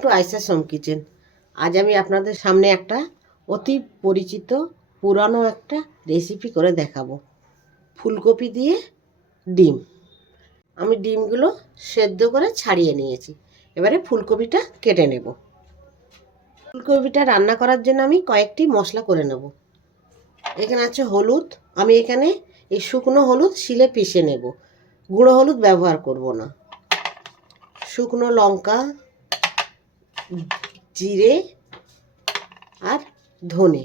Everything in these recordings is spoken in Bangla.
টু আইসা সোম কিচেন আজ আমি আপনাদের সামনে একটা অতি পরিচিত, পুরানো একটা রেসিপি করে দেখাবো। ফুলকপি দিয়ে ডিম। আমি ডিমগুলো সেদ্ধ করে ছাড়িয়ে নিয়েছি। এবারে ফুলকপিটা কেটে নেব। ফুলকপিটা রান্না করার জন্য আমি কয়েকটি মশলা করে নেব। এখানে আছে হলুদ। আমি এখানে এই শুকনো হলুদ শিলে পিষে নেব। গুঁড়ো হলুদ ব্যবহার করব না। শুকনো লঙ্কা জিরে আর ধনে।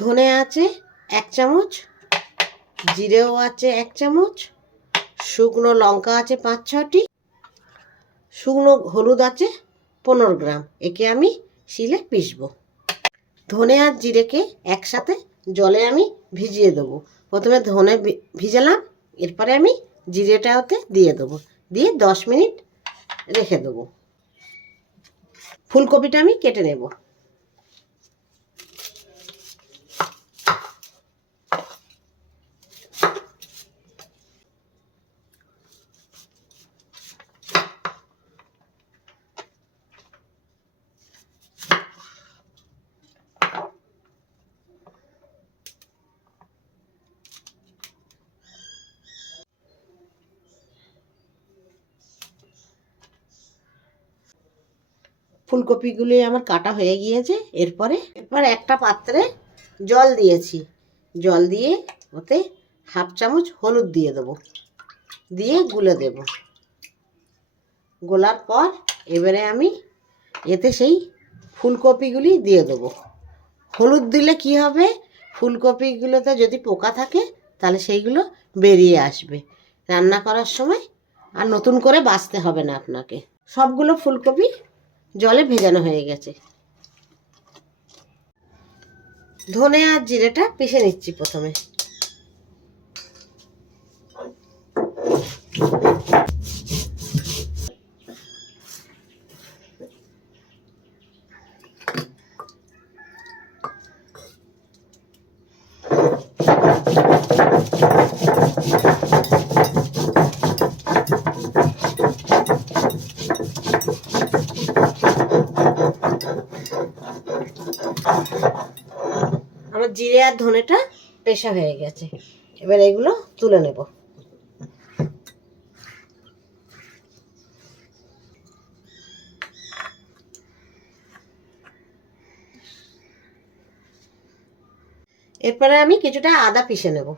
ধনে আছে এক চামচ, জিরেও আছে এক চামচ, শুকনো লঙ্কা আছে পাঁচ ছটি শুকনো হলুদ আছে পনেরো গ্রাম। একে আমি শিলে পিসবো ধনে আর জিরেকে একসাথে জলে আমি ভিজিয়ে দেবো। প্রথমে ধনে ভিজালাম, এরপরে আমি জিরেটা ওতে দিয়ে দেবো। দিয়ে দশ মিনিট রেখে দেবো। ফুলকপিটা আমি কেটে নেব। ফুলকপিগুলি আমার কাটা হয়ে গিয়েছে, এরপরে এরপর একটা পাত্রে জল দিয়েছি। জল দিয়ে ওতে হাফ চামচ হলুদ দিয়ে দেবো, দিয়ে গুলে দেব। গোলার পর এবারে আমি এতে সেই ফুলকপিগুলি দিয়ে দেবো। হলুদ দিলে কি হবে? ফুলকপিগুলোতে যদি পোকা থাকে, তাহলে সেইগুলো বেরিয়ে আসবে। রান্না করার সময় আর নতুন করে বাছতে হবে না আপনাকে। সবগুলো ফুলকপি জলে ভেজানো হয়ে গেছে। ধনে আর জিরেটা পিষে নিচ্ছি প্রথমে। আমার জিরে আর ধনেটা পেশা হয়ে গেছে। এবার এগুলো তুলে নেব। এরপরে আমি কিছুটা আদা পিষে নেব।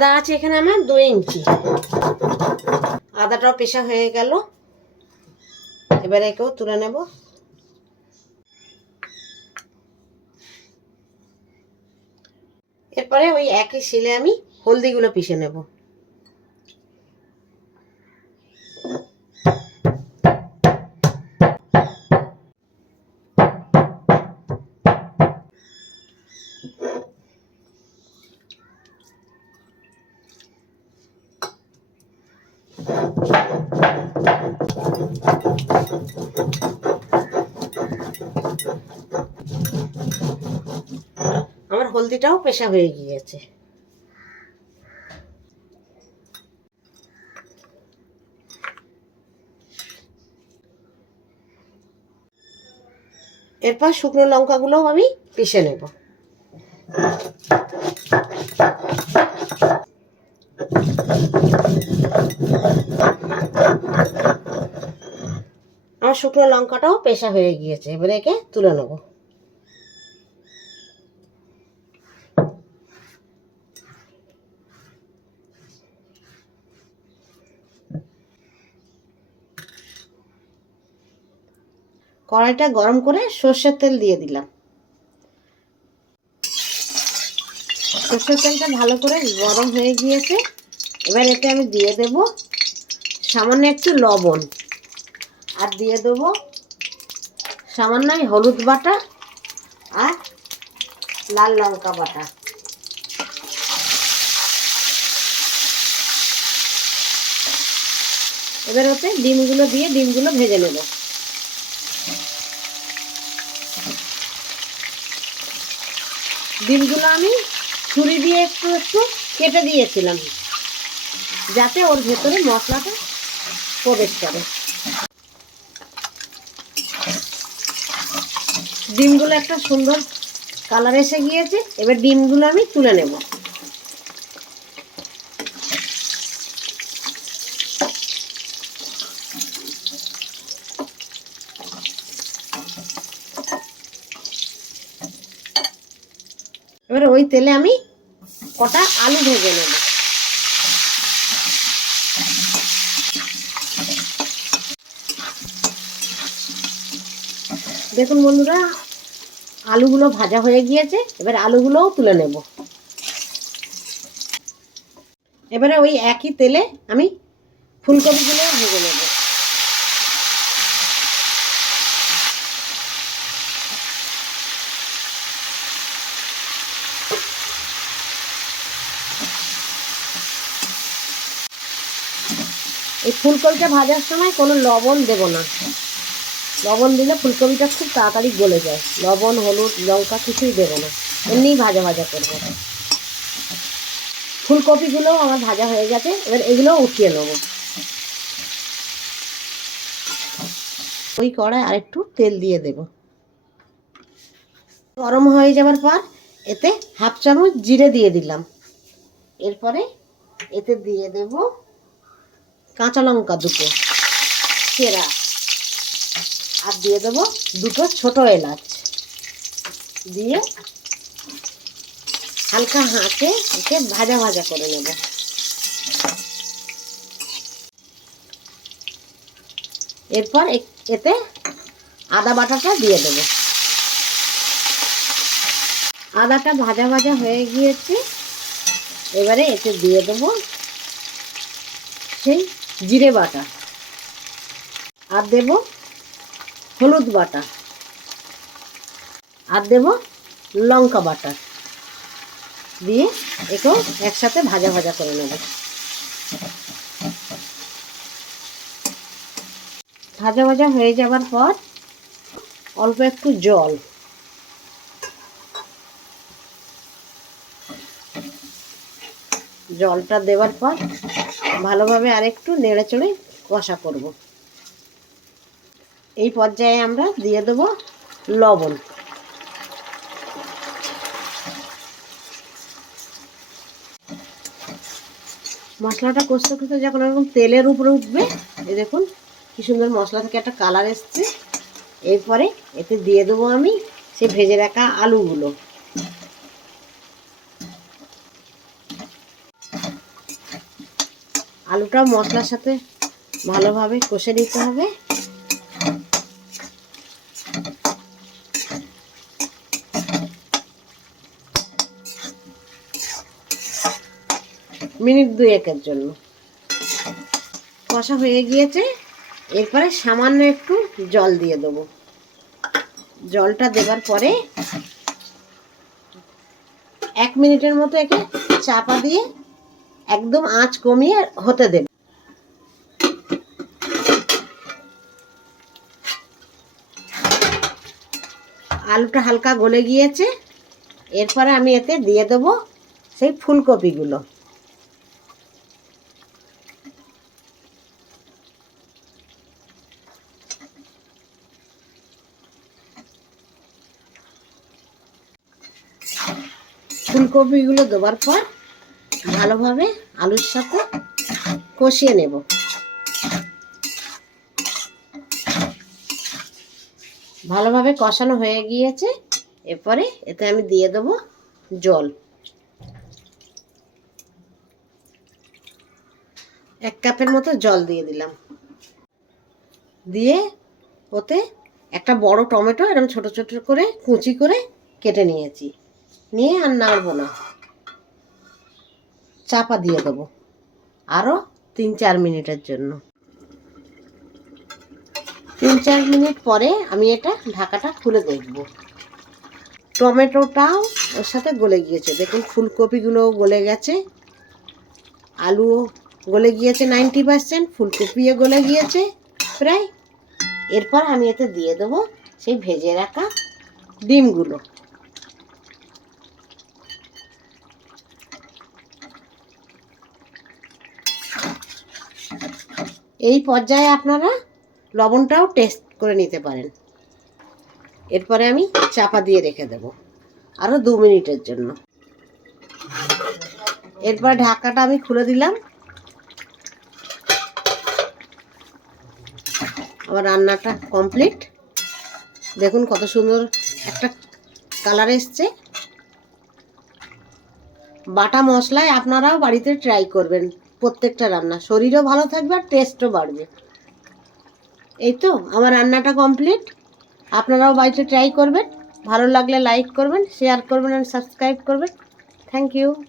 আদা আছে এখানে আমার, দুই ইঞ্চি। আদাটাও পেশা হয়ে গেল। এবারে একেও তুলে নেব। এরপরে ওই একই শিলে আমি হলদিগুলো পিষে নেব। হলদিটাও পেশা হয়ে গিয়েছে। এরপর শুকনো লঙ্কাগুলোও আমি পিষে নেব। আমার শুকনো লঙ্কাটাও পেশা হয়ে গিয়েছে, এবারে একে তুলে নেব। কড়াইটা গরম করে সর্ষের তেল দিয়ে দিলাম। সর্ষের তেলটা ভালো করে গরম হয়ে গিয়েছে। এবার এতে আমি দিয়ে দেব সামান্য একটু লবণ। আর দিয়ে দেবো সামান্য হলুদ বাটা আর লাল লঙ্কা বাটা। এবার ওতে ডিমগুলো দিয়ে ডিমগুলো ভেজে নেব। ডিমগুলো আমি ছুরি দিয়ে একটু একটু কেটে দিয়েছিলাম, যাতে ওর ভেতরে মশলাটা প্রবেশ করে। ডিমগুলো একটা সুন্দর কালার এসে গিয়েছে, এবার ডিমগুলো আমি তুলে নেব এবার ওই তেলে আমি কটা আলু ভেজে নেব। দেখুন বন্ধুরা, আলুগুলো ভাজা হয়ে গিয়েছে, এবার আলুগুলোও তুলে নেব। এবারে ওই একই তেলে আমি ফুলকপিগুলো ভেজে নেব এই ফুলকপিটা ভাজার সময় কোনো লবণ দেব না। লবণ দিলে ফুলকপিটা খুব তাড়াতাড়ি গলে যায়। লবণ, হলুদ, লঙ্কা কিছুই দেবো না। এমনিই ভাজা ভাজা করব। ফুলকপিগুলোও আমার ভাজা হয়ে গেছে, এবার এগুলোও উঠিয়ে নেব। ওই কড়ায় আরেকটু তেল দিয়ে দেব। গরম হয়ে যাওয়ার পর এতে হাফ চামচ জিরে দিয়ে দিলাম। এরপরে এতে দিয়ে দেব কাঁচা লঙ্কা দুটো চেরা আর দিয়ে দেবো দুটো ছোট এলাচ। দিয়ে হালকা হাঁকে একে ভাজা ভাজা করে নেব। এরপর এতে আদা বাটাটা দিয়ে দেব। আদাটা ভাজা ভাজা হয়ে গিয়েছে। এবারে এতে দিয়ে দেবো সেই জিরে বাটা। আর দেবো হলুদ বাটা। আর দেব লঙ্কা বাটা। দিয়ে একেও একসাথে ভাজা ভাজা করে নেব। ভাজা ভাজা হয়ে যাবার পর অল্প একটু জল। জলটা দেওয়ার পর ভালোভাবে আরেকটু নেড়ে চড়ে কষা করব। এই পর্যায়ে আমরা দিয়ে দেবো লবণ। মশলাটা কষতে কষতে যখন এরকম তেলের উপরে উঠবে, এই দেখুন কি সুন্দর মশলা থেকে একটা কালার এসছে। এরপরে এতে দিয়ে দেবো আমি সেই ভেজে রাখা আলুগুলো। আলুটা মশলার সাথে ভালোভাবে কষে নিতে হবে। মিনিট দুয়েকের জন্য। কষা হয়ে গিয়েছে। এরপরে সামান্য একটু জল দিয়ে দেবো। জলটা দেবার পরে এক মিনিটের মতো একে চাপা দিয়ে একদম আঁচ কমিয়ে হতে দেব। আলুটা হালকা গলে গিয়েছে। এরপরে আমি এতে দিয়ে দেবো সেই ফুলকপিগুলো। ফুলকপিগুলো দেওয়ার পর ভালোভাবে আলুর সাথে কষিয়ে নেব। ভালোভাবে কষানো হয়ে গিয়েছে। এরপরে এতে আমি দিয়ে দেবো জল। এক কাপের মতো জল দিয়ে দিলাম। দিয়ে ওতে একটা বড় টমেটো এরকম ছোট ছোট করে কুচি করে কেটে নিয়েছি। নিয়ে আর নাড়বো না। চাপা দিয়ে দেবো। আরও তিন চার মিনিটের জন্য। তিন চার মিনিট পরে আমি এটা ঢাকাটা খুলে দেখব। টমেটোটাও ওর সাথে গলে গিয়েছে। দেখুন ফুলকপিগুলো গলে গেছে। আলুও গলে গিয়েছে নাইনটি পার্সেন্ট, ফুলকপিও গলে গিয়েছে প্রায়। এরপর আমি এতে দিয়ে দেবো সেই ভেজে রাখা ডিমগুলো। এই পর্যায়ে আপনারা লবণটাও টেস্ট করে নিতে পারেন। এরপরে আমি চাপা দিয়ে রেখে দেব আরও দু মিনিটের জন্য। এরপর ঢাকাটা আমি খুলে দিলাম। আমার রান্নাটা কমপ্লিট দেখুন কত সুন্দর একটা কালার এসছে। বাটা মশলায় আপনারাও বাড়িতে ট্রাই করবেন। প্রত্যেকটা রান্না। শরীরও ভালো থাকবে আর টেস্টও বাড়বে। এই তো, আমার রান্নাটা কমপ্লিট আপনারাও বাড়িতে ট্রাই করবেন। ভালো লাগলে লাইক করবেন শেয়ার করবেন আর সাবস্ক্রাইব করবেন। Thank you